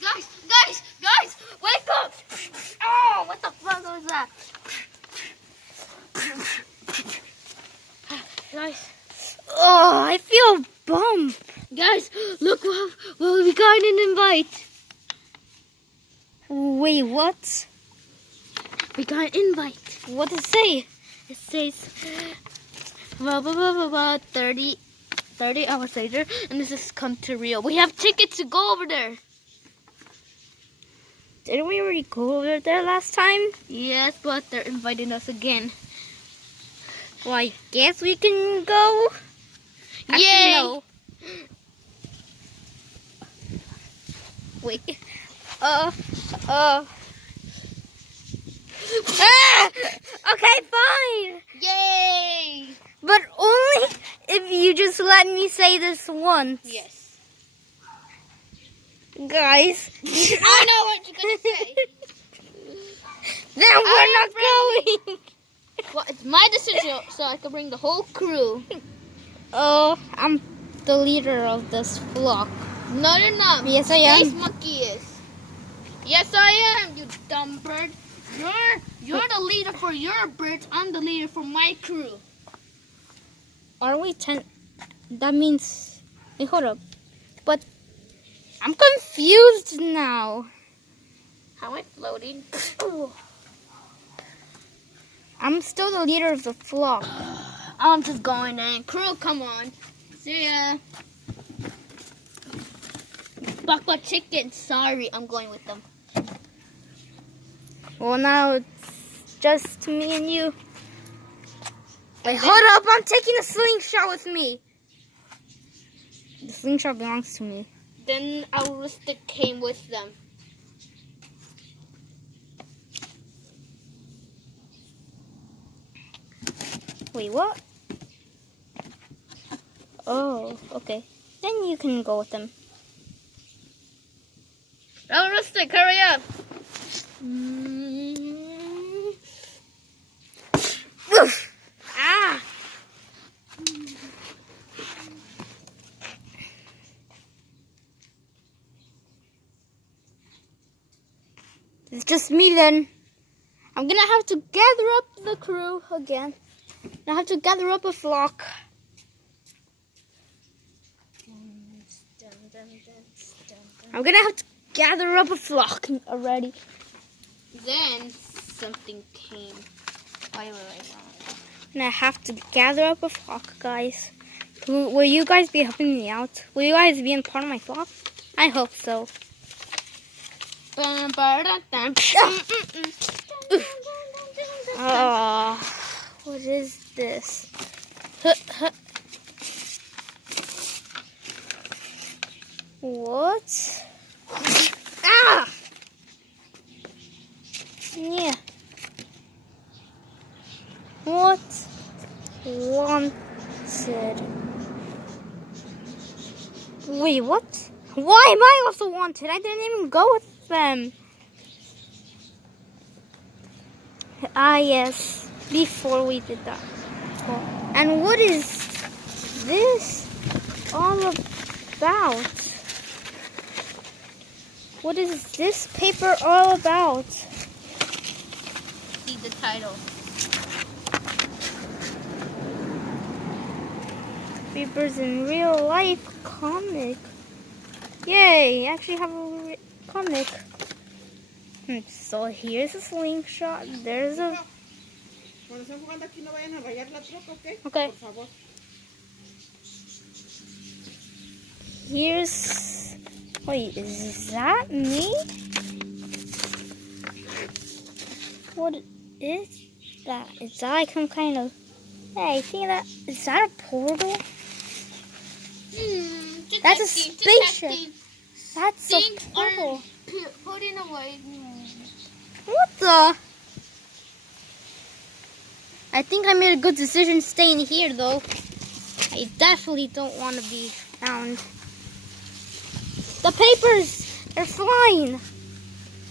Guys, wake up! Oh, what the fuck was that? Guys, Oh, I feel bummed. guys, look what we got an invite. Wait, what? We got an invite. What does it say? It says 30 hours later, and this is come to Rio. We have tickets to go over there. Didn't we already go over there last time? Yes, but they're inviting us again. Well, I guess we can go. Actually, Yay! no. Wait. Ah! Okay, fine. Yay! But only if you just let me say this once. Yes. Guys. I know what you're gonna say. Then we're not going. Well, it's my decision, so I can bring the whole crew. Oh, I'm the leader of this flock. No, you're not. Yes, I am. Space Monkey is. Yes, I am, you dumb bird. You're the leader for your birds. I'm the leader for my crew. Are we 10? That means... Wait, hold up. But I'm confused now. How am I floating? I'm still the leader of the flock. I'm just going in. Crew, come on. See ya. Buckle chicken. Sorry, I'm going with them. Well, now it's just me and you. Wait, hold up. I'm taking a slingshot with me. The slingshot belongs to me. Then our rooster came with them. Wait, what? Oh, okay. Then you can go with them. Our rooster, hurry up. Woof! Ah! It's just me then. I'm gonna have to gather up the crew again. I have to gather up a flock. I'm gonna have to gather up a flock already. Then something came. Wait. And I have to gather up a flock, guys. Will you guys be helping me out? Will you guys be in part of my flock? I hope so. What is this? What? Ah! Yeah. What? Wanted. Wait, what? Why am I also wanted? I didn't even go with them. Ah, yes. Before we did that. And what is this all about? What is this paper all about? See the title. Papers in real life comic. Yay, I actually have a comic. So here's a slingshot. There's a... Cuando estén jugando aquí no vayan a rayar la troca, ¿ok? Okay. Por favor. Here's... Wait, is that me? What is that? Is that like some kind of... Hey, I think that... Is that a portal? That's a spaceship. That's a Things portal. are putting away. What the? I think I made a good decision staying here, though. I definitely don't want to be found. The papers, they're flying.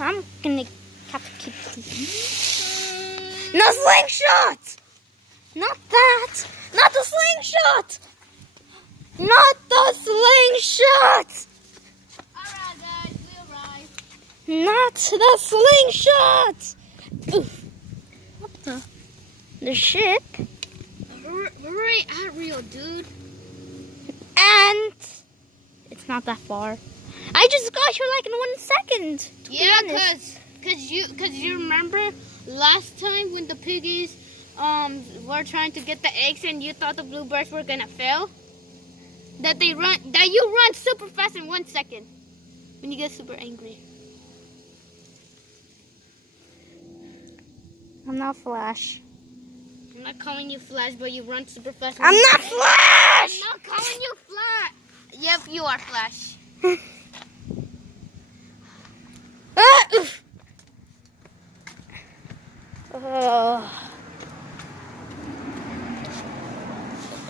I'm gonna have to keep these. No slingshot! Not that! Not the slingshot! Not the slingshot! Alright, guys, we arrived. Not the slingshot! Oof. What the ship? We're already at Rio, dude. And it's not that far. I just got here like in 1 second. to be Yeah, honest. cause you remember last time when the piggies were trying to get the eggs and you thought the bluebirds were gonna fail? That you run super fast in 1 second when you get super angry. I'm not Flash. I'm not calling you Flash, but you run super fast. I'm not I'm Flash! not calling you Flash. Yep, you are Flash. Oof. Ugh.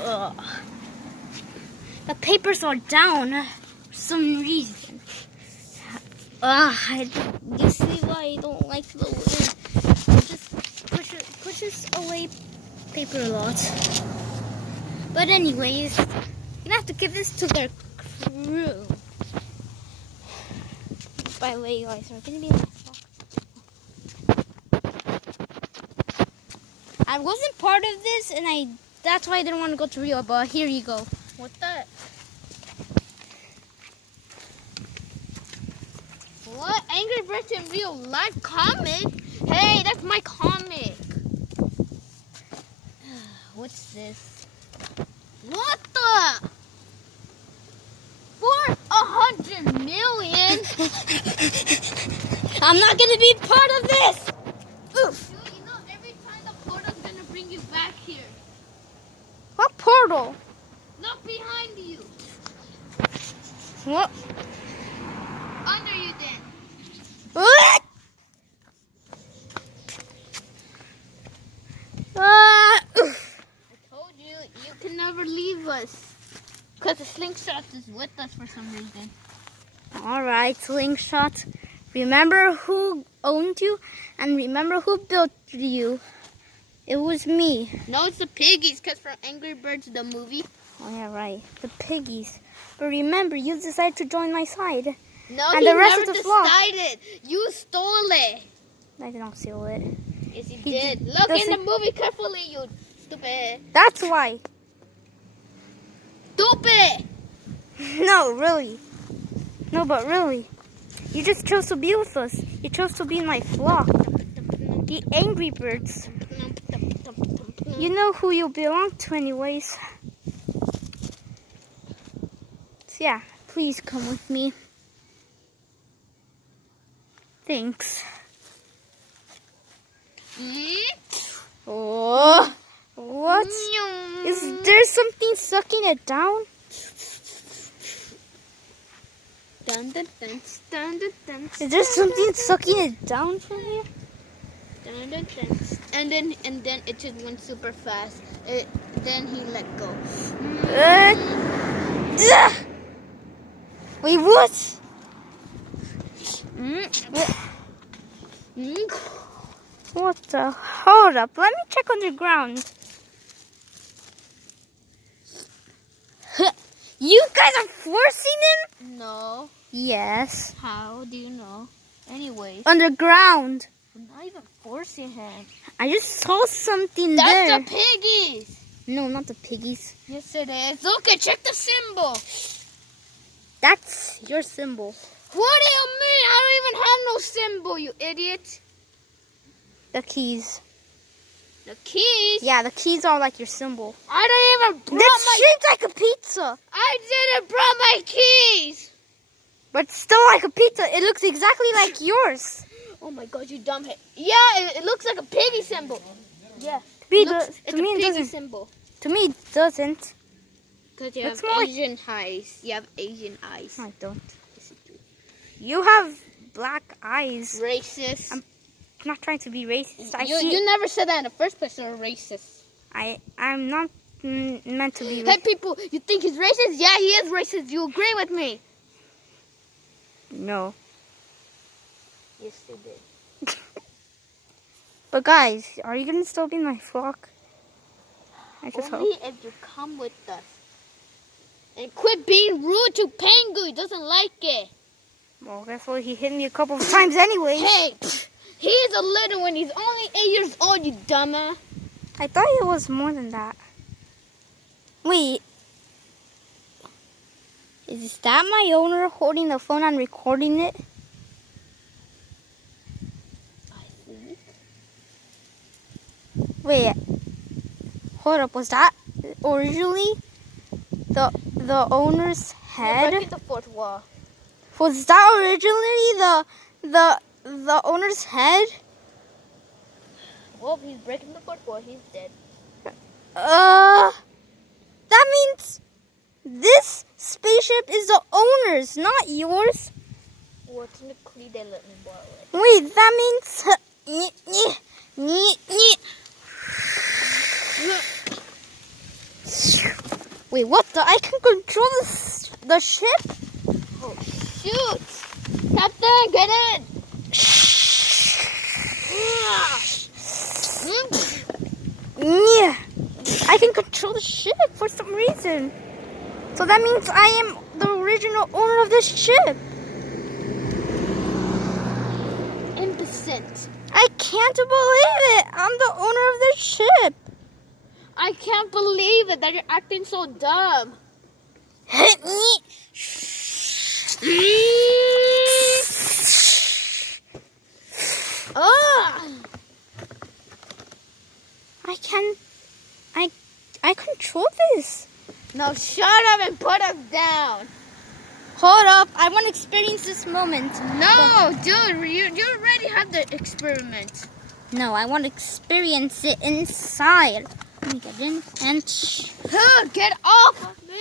Ugh. The papers are down for some reason. You see why I don't like the wind? It just pushes away paper a lot. But anyways, you're gonna have to give this to their crew. By the way, guys, we're gonna be like, I wasn't part of this, and that's why I didn't want to go to Rio. But here you go. What's that? What? Angry Birds in real life comic? Hey, that's my comic. What's this? What the? For 100 million? I'm not gonna be part of this. Oof. Dude, you know every time the portal's gonna bring you back here. What portal? Look behind you. What? Under you then. What? Oof. I told you, you can never leave us. Because the slingshot is with us for some reason. All right, Slingshot. Remember who owned you, and remember who built you. It was me. No, it's the piggies, because from Angry Birds, the movie. Oh yeah, right. The piggies. But remember, you decided to join my side. No, And he the rest never of the flock. decided. You stole it. I didn't steal it. Yes, he He did. d- Look in the doesn't- movie carefully, you stupid. That's why. Stupid. No, really. No, but really. You just chose to be with us. You chose to be in my flock. The Angry Birds. You know who you belong to anyways. So yeah, please come with me. Thanks. Oh, what? Is there something sucking it down? Dun, dun, dun, dun, dun, dun, Is there something sucking it down from here? dun, dun, dun. And then it just went super fast. Then he let go. Ugh. Wait, what? What the? Hold up. Let me check underground. You guys are forcing him? No. Yes. How do you know? Anyways, Underground. I'm not even forcing him. I just saw something That's there. the piggies. No, not the piggies. Yes, it is. Look, check the symbol. That's your symbol. What do you mean? I don't even have no symbol, you idiot. The keys. The keys? Yeah, the keys are like your symbol. I didn't even brought That's my... shaped like a pizza. I didn't brought my keys. But it's still like a pizza. It looks exactly like yours. Oh my god, you dumb head. Yeah, it looks like a piggy symbol. Yeah. To me, Looks- to me a it piggy doesn't. symbol. To me, it doesn't. Because you Looks have more like- Asian eyes. You have Asian eyes. I don't. You have black eyes. Racist. I'm not trying to be racist. You never said that in the first place. You're racist. I'm not meant to be Hey, racist. people, you think he's racist? Yeah, he is racist. You agree with me? No. Yes, they did. But guys, are you gonna still be in my flock? I just Only hope. if you come with us. And quit being rude to Pengu. He doesn't like it. Well, guess what? He hit me a couple of times anyway. Hey, he's a little one. He's only 8 years old, you dumbass. I thought it was more than that. Wait. Is that my owner holding the phone and recording it? I think. Wait. Hold up. Was that originally the owner's You're head? breaking the fourth wall. Was that originally the owner's head? Well, he's breaking the fourth wall. He's dead. That means this spaceship is the owner's, not yours. Well, technically, they let me borrow it. Wait, that means... Wait, what the? I can control the ship? Oh, shoot! Captain, get in! Yeah. I can control the ship for some reason. So that means I am the original owner of this ship. Implicit. I can't believe it. I'm the owner of this ship. I can't believe it that you're acting so dumb. I control this. Now shut up and put us down. Hold up. I want to experience this moment. No, dude, you already had the experiment. No, I want to experience it inside. Let me get in and... Get off of me!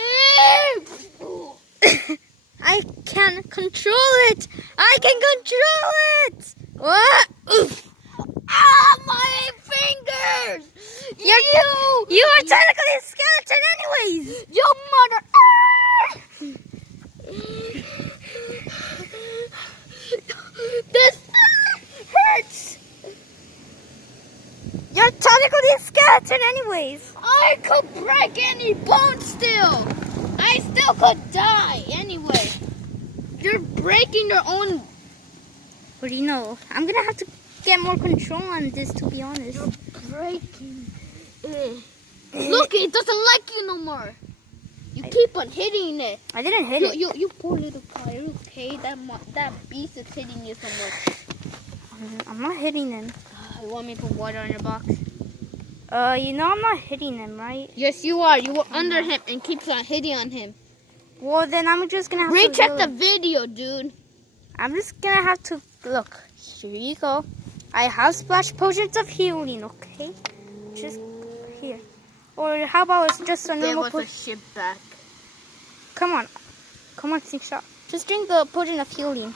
I can control it. I can control it. What? Oof. Ah, my fingers! You are technically a skeleton anyways. Your mother! This hurts! You're technically a skeleton anyways. I could break any bone still! I still could die anyway. You're breaking your own... What do you know? I'm going to have to get more control on this, to be honest. breaking it. Look, it doesn't like you no more. You keep on hitting it. I didn't hit it. You poor little guy. Are you okay? That beast is hitting you so much. I'm not hitting them. You want me to put water on your box? You know I'm not hitting them, right? Yes, you are. You were under him and keeps on hitting on him. Well, then I'm just going to have Recheck to... the video, dude. I'm just going to have to... Look, here you go. I have splash potions of healing, okay? Just here. Or how about it's just a There normal was a potion? ship back. Come on. Come on, Sneak Shot. Just drink the potion of healing.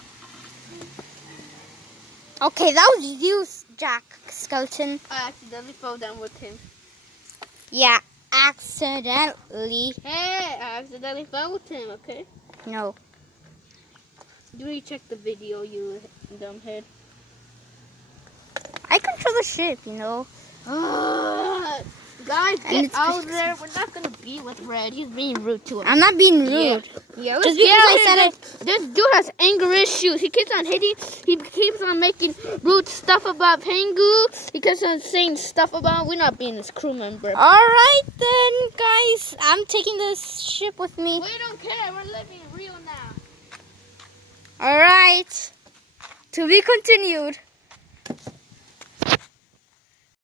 Okay, that was you, Jack Skeleton. I accidentally fell down with him. Yeah, accidentally. Hey, I accidentally fell with him, okay? No. Do recheck the video, you dumbhead. I control the ship, you know. Guys, And get it's out there. We're not going to be with Red. He's being rude to us. I'm not being rude. Yeah, Just because I said it. This dude has anger issues. He keeps on hitting. He keeps on making rude stuff about Pengu. He keeps on saying stuff about. We're not being his crew member. All right then, guys. I'm taking this ship with me. We don't care. We're living real now. All right. To be continued.